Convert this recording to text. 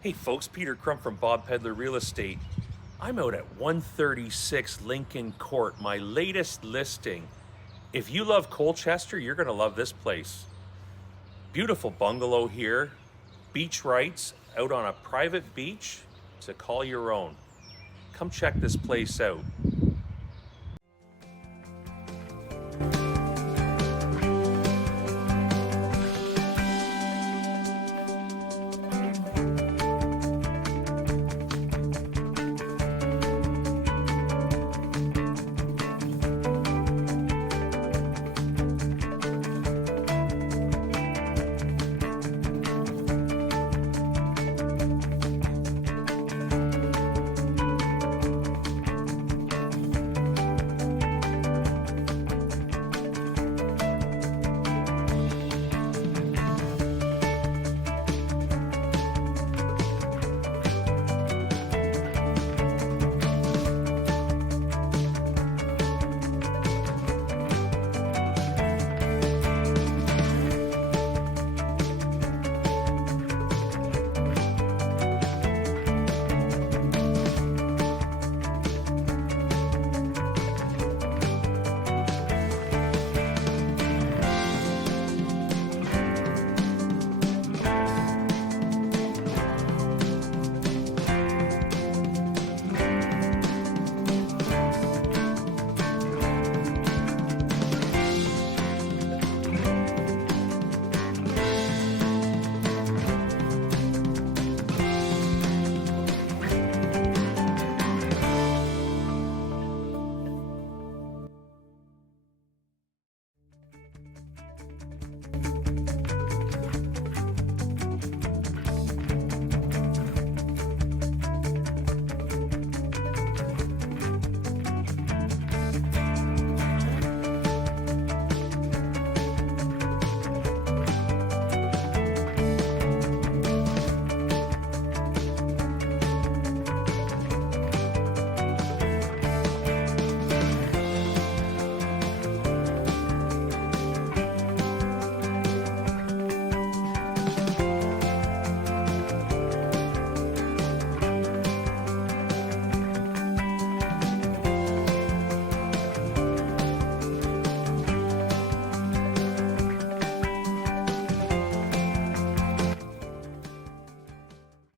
Hey folks, Peter Crump from Pedler Real Estate. I'm out at 136 Lincoln Court, my latest listing. If you love Colchester, you're going to love this place. Beautiful bungalow here, beach rights out on a private beach to call your own. Come check this place out.